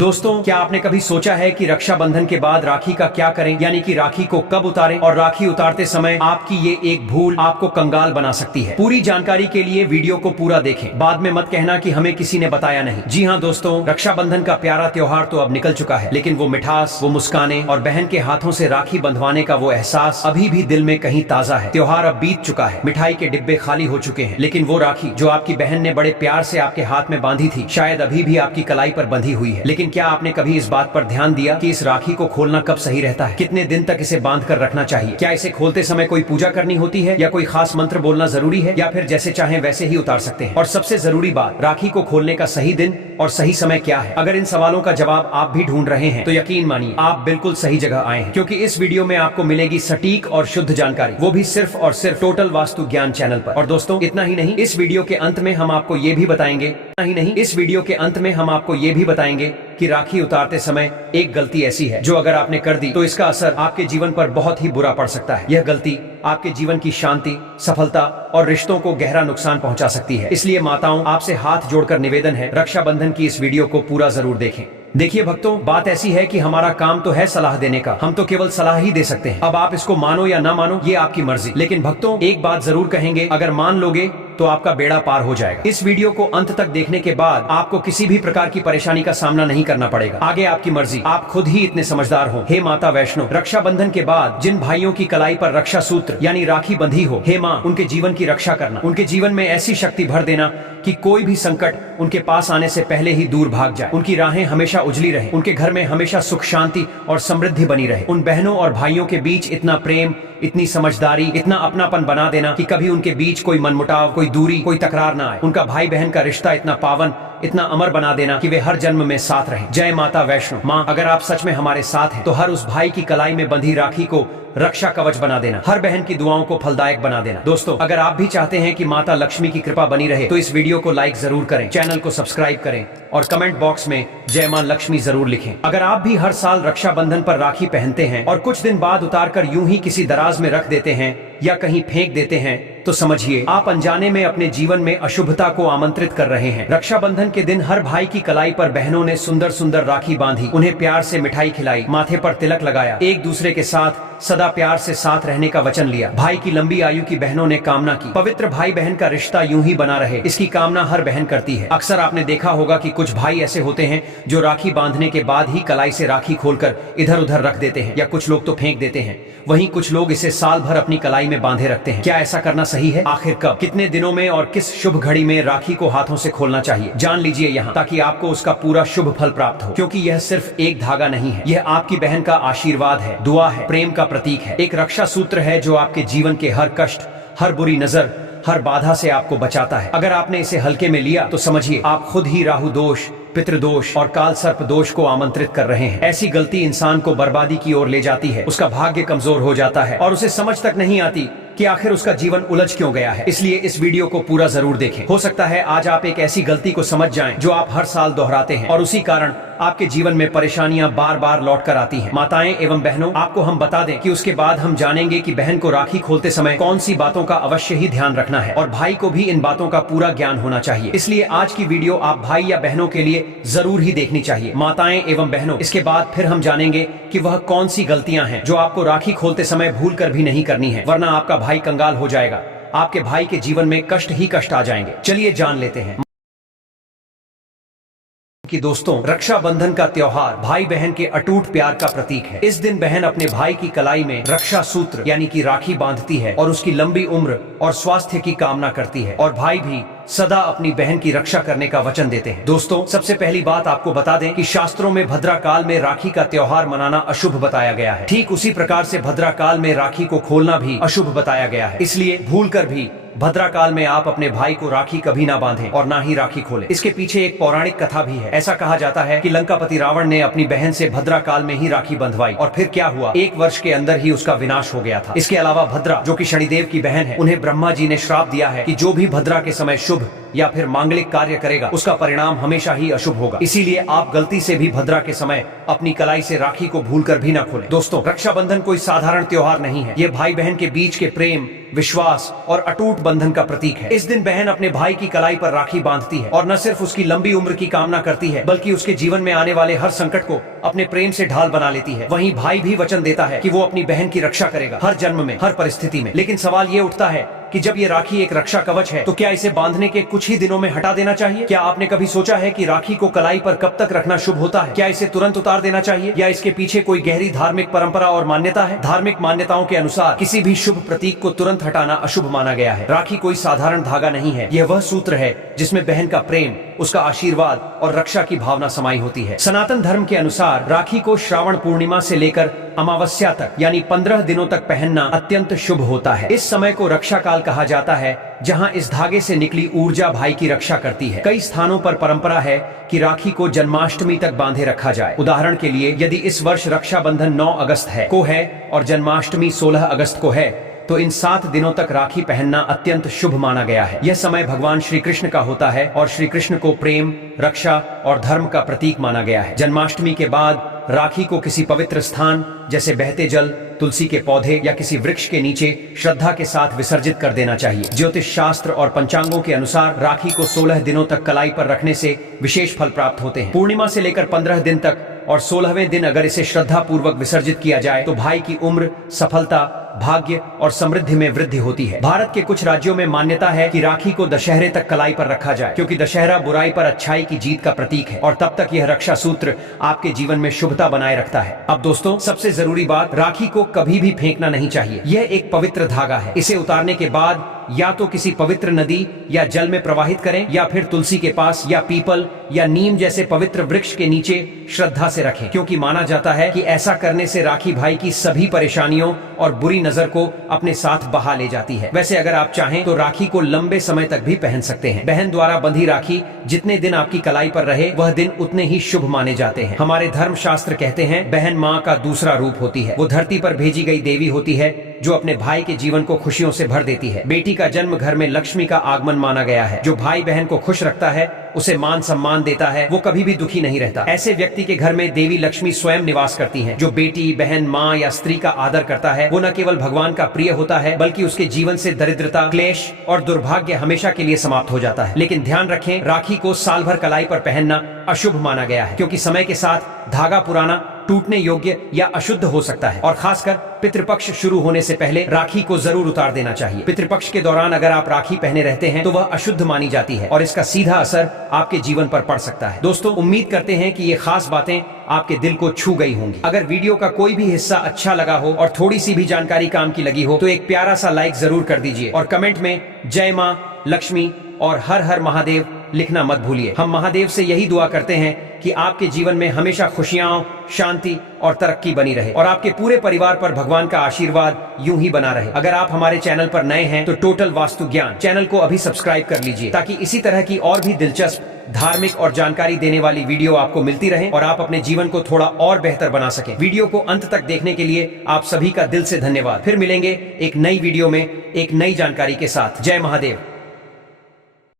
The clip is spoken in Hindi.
दोस्तों, क्या आपने कभी सोचा है कि रक्षाबंधन के बाद राखी का क्या करें, यानी कि राखी को कब उतारें और राखी उतारते समय आपकी ये एक भूल आपको कंगाल बना सकती है। पूरी जानकारी के लिए वीडियो को पूरा देखें, बाद में मत कहना कि हमें किसी ने बताया नहीं। जी हाँ दोस्तों, रक्षाबंधन का प्यारा त्योहार तो अब निकल चुका है, लेकिन वो मिठास, वो मुस्काने और बहन के हाथों से राखी बंधवाने का वो एहसास अभी भी दिल में कहीं ताजा है। त्योहार अब बीत चुका है, मिठाई के डिब्बे खाली हो चुके हैं, लेकिन वो राखी जो आपकी बहन ने बड़े प्यार से आपके हाथ में बांधी थी शायद अभी भी आपकी कलाई पर बंधी हुई है। लेकिन क्या आपने कभी इस बात पर ध्यान दिया कि इस राखी को खोलना कब सही रहता है? कितने दिन तक इसे बांध कर रखना चाहिए? क्या इसे खोलते समय कोई पूजा करनी होती है या कोई खास मंत्र बोलना जरूरी है, या फिर जैसे चाहें वैसे ही उतार सकते हैं? और सबसे जरूरी बात, राखी को खोलने का सही दिन और सही समय क्या है? अगर इन सवालों का जवाब आप भी ढूंढ रहे हैं तो यकीन मानिए आप बिल्कुल सही जगह आए हैं, क्योंकि इस वीडियो में आपको मिलेगी सटीक और शुद्ध जानकारी, वो भी सिर्फ और सिर्फ टोटल वास्तु ज्ञान चैनल पर। और दोस्तों, इतना ही नहीं, इस वीडियो के अंत में हम आपको ये भी बताएंगे कि राखी उतारते समय एक गलती ऐसी है जो अगर आपने कर दी तो इसका असर आपके जीवन पर बहुत ही बुरा पड़ सकता है। यह गलती आपके जीवन की शांति, सफलता और रिश्तों को गहरा नुकसान पहुंचा सकती है। इसलिए माताओं, आपसे हाथ जोड़कर निवेदन है, रक्षाबंधन की इस वीडियो को पूरा जरूर देखें। देखिए भक्तों, बात ऐसी है कि हमारा काम तो है सलाह देने का, हम तो केवल सलाह ही दे सकते हैं। अब आप इसको मानो या ना मानो ये आपकी मर्जी, लेकिन भक्तों एक बात जरूर कहेंगे, अगर मान लोगे तो आपका बेड़ा पार हो जाएगा। इस वीडियो को अंत तक देखने के बाद आपको किसी भी प्रकार की परेशानी का सामना नहीं करना पड़ेगा। आगे आपकी मर्जी, आप खुद ही इतने समझदार हो। हे माता वैष्णो, रक्षाबंधन के बाद जिन भाइयों की कलाई पर रक्षा सूत्र यानी राखी बंधी हो, हे माँ, उनके जीवन की रक्षा करना, उनके जीवन में ऐसी शक्ति भर देना कि कोई भी संकट उनके पास आने से पहले ही दूर भाग जाए। उनकी राहें हमेशा उजली रहे, उनके घर में हमेशा सुख शांति और समृद्धि बनी रहे। उन बहनों और भाइयों के बीच इतना प्रेम, इतनी समझदारी, इतना अपनापन बना देना कि कभी उनके बीच कोई मनमुटाव, कोई दूरी, कोई तकरार ना आए। उनका भाई बहन का रिश्ता इतना पावन, इतना अमर बना देना कि वे हर जन्म में साथ रहें। जय माता वैष्णो। माँ, अगर आप सच में हमारे साथ हैं तो हर उस भाई की कलाई में बंधी राखी को रक्षा कवच बना देना, हर बहन की दुआओं को फलदायक बना देना। दोस्तों, अगर आप भी चाहते हैं कि माता लक्ष्मी की कृपा बनी रहे तो इस वीडियो को लाइक जरूर करें, चैनल को सब्सक्राइब करें और कमेंट बॉक्स में जय मां लक्ष्मी जरूर लिखें। अगर आप भी हर साल रक्षाबंधन पर राखी पहनते हैं और कुछ दिन बाद उतारकर यूं ही किसी दराज में रख देते हैं या कहीं फेंक देते हैं तो समझिए आप अनजाने में अपने जीवन में अशुभता को आमंत्रित कर रहे हैं। रक्षाबंधन के दिन हर भाई की कलाई पर बहनों ने सुंदर सुंदर राखी बांधी, उन्हें प्यार से मिठाई खिलाई, माथे पर तिलक लगाया, एक दूसरे के साथ सदा प्यार से साथ रहने का वचन लिया। भाई की लंबी आयु की बहनों ने कामना की, पवित्र भाई बहन का रिश्ता यूं ही बना रहे, इसकी कामना हर बहन करती है। अक्सर आपने देखा होगा कि कुछ भाई ऐसे होते हैं जो राखी बांधने के बाद ही कलाई से राखी खोलकर इधर उधर रख देते हैं, या कुछ लोग तो फेंक देते हैं। वहीं कुछ लोग इसे साल भर अपनी कलाई में बांधे रखते हैं। क्या ऐसा करना सही है? आखिर कब, कितने दिनों में और किस शुभ घड़ी में राखी को हाथों से खोलना चाहिए, जान लीजिए यहाँ, ताकि आपको उसका पूरा शुभ फल प्राप्त हो। क्योंकि यह सिर्फ एक धागा नहीं है, यह आपकी बहन का आशीर्वाद है, दुआ है, प्रेम का प्रतीक है, एक रक्षा सूत्र है जो आपके जीवन के हर कष्ट, हर बुरी नजर, हर बाधा से आपको बचाता है। अगर आपने इसे हल्के में लिया तो समझिए आप खुद ही राहु दोष, पितृदोष और काल सर्प दोष को आमंत्रित कर रहे हैं। ऐसी गलती इंसान को बर्बादी की ओर ले जाती है, उसका भाग्य कमजोर हो जाता है और उसे समझ तक नहीं आती कि आखिर उसका जीवन उलझ क्यों गया है। इसलिए इस वीडियो को पूरा जरूर देखें। हो सकता है आज आप एक ऐसी गलती को समझ जाएं जो आप हर साल दोहराते हैं और उसी कारण आपके जीवन में परेशानियां बार बार लौट कर आती हैं। माताएं एवं बहनों, आपको हम बता दें कि उसके बाद हम जानेंगे कि बहन को राखी खोलते समय कौन सी बातों का अवश्य ही ध्यान रखना है, और भाई को भी इन बातों का पूरा ज्ञान होना चाहिए। इसलिए आज की वीडियो आप भाई या बहनों के लिए जरूर ही देखनी चाहिए। माताएं एवं बहनों, इसके बाद फिर हम जानेंगे कि वह कौन सी गलतियां हैं जो आपको राखी खोलते समय भूल कर भी नहीं करनी है, वरना आपका भाई कंगाल हो जाएगा, आपके भाई के जीवन में कष्ट ही कष्ट आ जाएंगे। चलिए जान लेते हैं कि दोस्तों, रक्षाबंधन का त्योहार भाई बहन के अटूट प्यार का प्रतीक है। इस दिन बहन अपने भाई की कलाई में रक्षा सूत्र यानी कि राखी बांधती है और उसकी लंबी उम्र और स्वास्थ्य की कामना करती है, और भाई भी सदा अपनी बहन की रक्षा करने का वचन देते हैं। दोस्तों, सबसे पहली बात आपको बता दें कि शास्त्रों में भद्रा काल में राखी का त्योहार मनाना अशुभ बताया गया है। ठीक उसी प्रकार से भद्रा काल में राखी को खोलना भी अशुभ बताया गया है। इसलिए भूलकर भी भद्रा काल में आप अपने भाई को राखी कभी ना बांधें और ना ही राखी खोलें। इसके पीछे एक पौराणिक कथा भी है। ऐसा कहा जाता है कि लंकापति रावण ने अपनी बहन से भद्रा काल में ही राखी बंधवाई और फिर क्या हुआ, 1 वर्ष के अंदर ही उसका विनाश हो गया था। इसके अलावा भद्रा, जो कि शनिदेव की बहन है, उन्हें ब्रह्मा जी ने श्राप दिया है कि जो भी भद्रा के समय शुभ या फिर मांगलिक कार्य करेगा, उसका परिणाम हमेशा ही अशुभ होगा। इसीलिए आप गलती से भी भद्रा के समय अपनी कलाई से राखी को भूलकर भी न खोलें। दोस्तों, रक्षाबंधन कोई साधारण त्योहार नहीं है। ये भाई बहन के बीच के प्रेम, विश्वास और अटूट बंधन का प्रतीक है। इस दिन बहन अपने भाई की कलाई पर राखी बांधती है और न सिर्फ उसकी लंबी उम्र की कामना करती है, बल्कि उसके जीवन में आने वाले हर संकट को अपने प्रेम से ढाल बना लेती है। वहीं भाई भी वचन देता है कि वो अपनी बहन की रक्षा करेगा, हर जन्म में, हर परिस्थिति में। लेकिन सवाल ये उठता है कि जब ये राखी एक रक्षा कवच है, तो क्या इसे बांधने के कुछ ही दिनों में हटा देना चाहिए? क्या आपने कभी सोचा है कि राखी को कलाई पर कब तक रखना शुभ होता है? क्या इसे तुरंत उतार देना चाहिए या इसके पीछे कोई गहरी धार्मिक परंपरा और मान्यता है? धार्मिक मान्यताओं के अनुसार किसी भी शुभ प्रतीक को तुरंत हटाना अशुभ माना गया है। राखी कोई साधारण धागा नहीं है, यह वह सूत्र है जिसमें बहन का प्रेम, उसका आशीर्वाद और रक्षा की भावना समाई होती है। सनातन धर्म के अनुसार राखी को श्रावण पूर्णिमा से लेकर अमावस्या तक यानी 15 दिनों तक पहनना अत्यंत शुभ होता है। इस समय को रक्षा काल कहा जाता है, जहां इस धागे से निकली ऊर्जा भाई की रक्षा करती है। कई स्थानों पर परंपरा है कि राखी को जन्माष्टमी तक बांधे रखा जाए। उदाहरण के लिए, यदि इस वर्ष रक्षाबंधन 9 अगस्त को है और जन्माष्टमी 16 अगस्त को है, तो इन 7 दिनों तक राखी पहनना अत्यंत शुभ माना गया है। यह समय भगवान श्री कृष्ण का होता है और श्री कृष्ण को प्रेम, रक्षा और धर्म का प्रतीक माना गया है। जन्माष्टमी के बाद राखी को किसी पवित्र स्थान जैसे बहते जल, तुलसी के पौधे या किसी वृक्ष के नीचे श्रद्धा के साथ विसर्जित कर देना चाहिए। ज्योतिष शास्त्र और पंचांगों के अनुसार राखी को 16 दिनों तक कलाई पर रखने से विशेष फल प्राप्त होते हैं। पूर्णिमा से लेकर 15 दिन तक और 16वें दिन अगर इसे श्रद्धा पूर्वक विसर्जित किया जाए तो भाई की उम्र, सफलता, भाग्य और समृद्धि में वृद्धि होती है। भारत के कुछ राज्यों में मान्यता है कि राखी को दशहरे तक कलाई पर रखा जाए, क्योंकि दशहरा बुराई पर अच्छाई की जीत का प्रतीक है और तब तक यह रक्षा सूत्र आपके जीवन में शुभता बनाए रखता है। अब दोस्तों, सबसे जरूरी बात, राखी को कभी भी फेंकना नहीं चाहिए। यह एक पवित्र धागा है। इसे उतारने के बाद या तो किसी पवित्र नदी या जल में प्रवाहित करें या फिर तुलसी के पास या पीपल या नीम जैसे पवित्र वृक्ष के नीचे श्रद्धा से रखें, क्योंकि माना जाता है कि ऐसा करने से राखी भाई की सभी परेशानियों और बुरी नजर को अपने साथ बहा ले जाती है। वैसे अगर आप चाहें तो राखी को लंबे समय तक भी पहन सकते हैं। बहन द्वारा बंधी राखी जितने दिन आपकी कलाई पर रहे, वह दिन उतने ही शुभ माने जाते हैं। हमारे धर्म शास्त्र कहते हैं, बहन माँ का दूसरा रूप होती है। वो धरती पर भेजी गई देवी होती है जो अपने भाई के जीवन को खुशियों से भर देती है। बेटी का जन्म घर में लक्ष्मी का आगमन माना गया है। जो भाई बहन को खुश रखता है, उसे मान सम्मान देता है, वो कभी भी दुखी नहीं रहता। ऐसे व्यक्ति के घर में देवी लक्ष्मी स्वयं निवास करती हैं। जो बेटी, बहन, माँ या स्त्री का आदर करता है, वो न केवल भगवान का प्रिय होता है, बल्कि उसके जीवन से दरिद्रता, क्लेश और दुर्भाग्य हमेशा के लिए समाप्त हो जाता है। लेकिन ध्यान रखें, राखी को साल भर कलाई पर पहनना अशुभ माना गया है, क्योंकि समय के साथ धागा पुराना, टूटने योग्य या अशुद्ध हो सकता है और खासकर पितृपक्ष शुरू होने से पहले राखी को जरूर उतार देना चाहिए। पितृपक्ष के दौरान अगर आप राखी पहने रहते हैं तो वह अशुद्ध मानी जाती है और इसका सीधा असर आपके जीवन पर पड़ सकता है। दोस्तों, उम्मीद करते हैं कि ये खास बातें आपके दिल को छू गई होंगी। अगर वीडियो का कोई भी हिस्सा अच्छा लगा हो और थोड़ी सी भी जानकारी काम की लगी हो तो एक प्यारा सा लाइक जरूर कर दीजिए और कमेंट में जय माँ लक्ष्मी और हर हर महादेव लिखना मत भूलिए। हम महादेव से यही दुआ करते हैं कि आपके जीवन में हमेशा खुशियां, शांति और तरक्की बनी रहे और आपके पूरे परिवार पर भगवान का आशीर्वाद यूं ही बना रहे। अगर आप हमारे चैनल पर नए हैं तो टोटल वास्तु ज्ञान चैनल को अभी सब्सक्राइब कर लीजिए, ताकि इसी तरह की और भी दिलचस्प, धार्मिक और जानकारी देने वाली वीडियो आपको मिलती रहे और आप अपने जीवन को थोड़ा और बेहतर बना सकें। वीडियो को अंत तक देखने के लिए आप सभी का दिल से धन्यवाद। फिर मिलेंगे एक नई वीडियो में एक नई जानकारी के साथ। जय महादेव।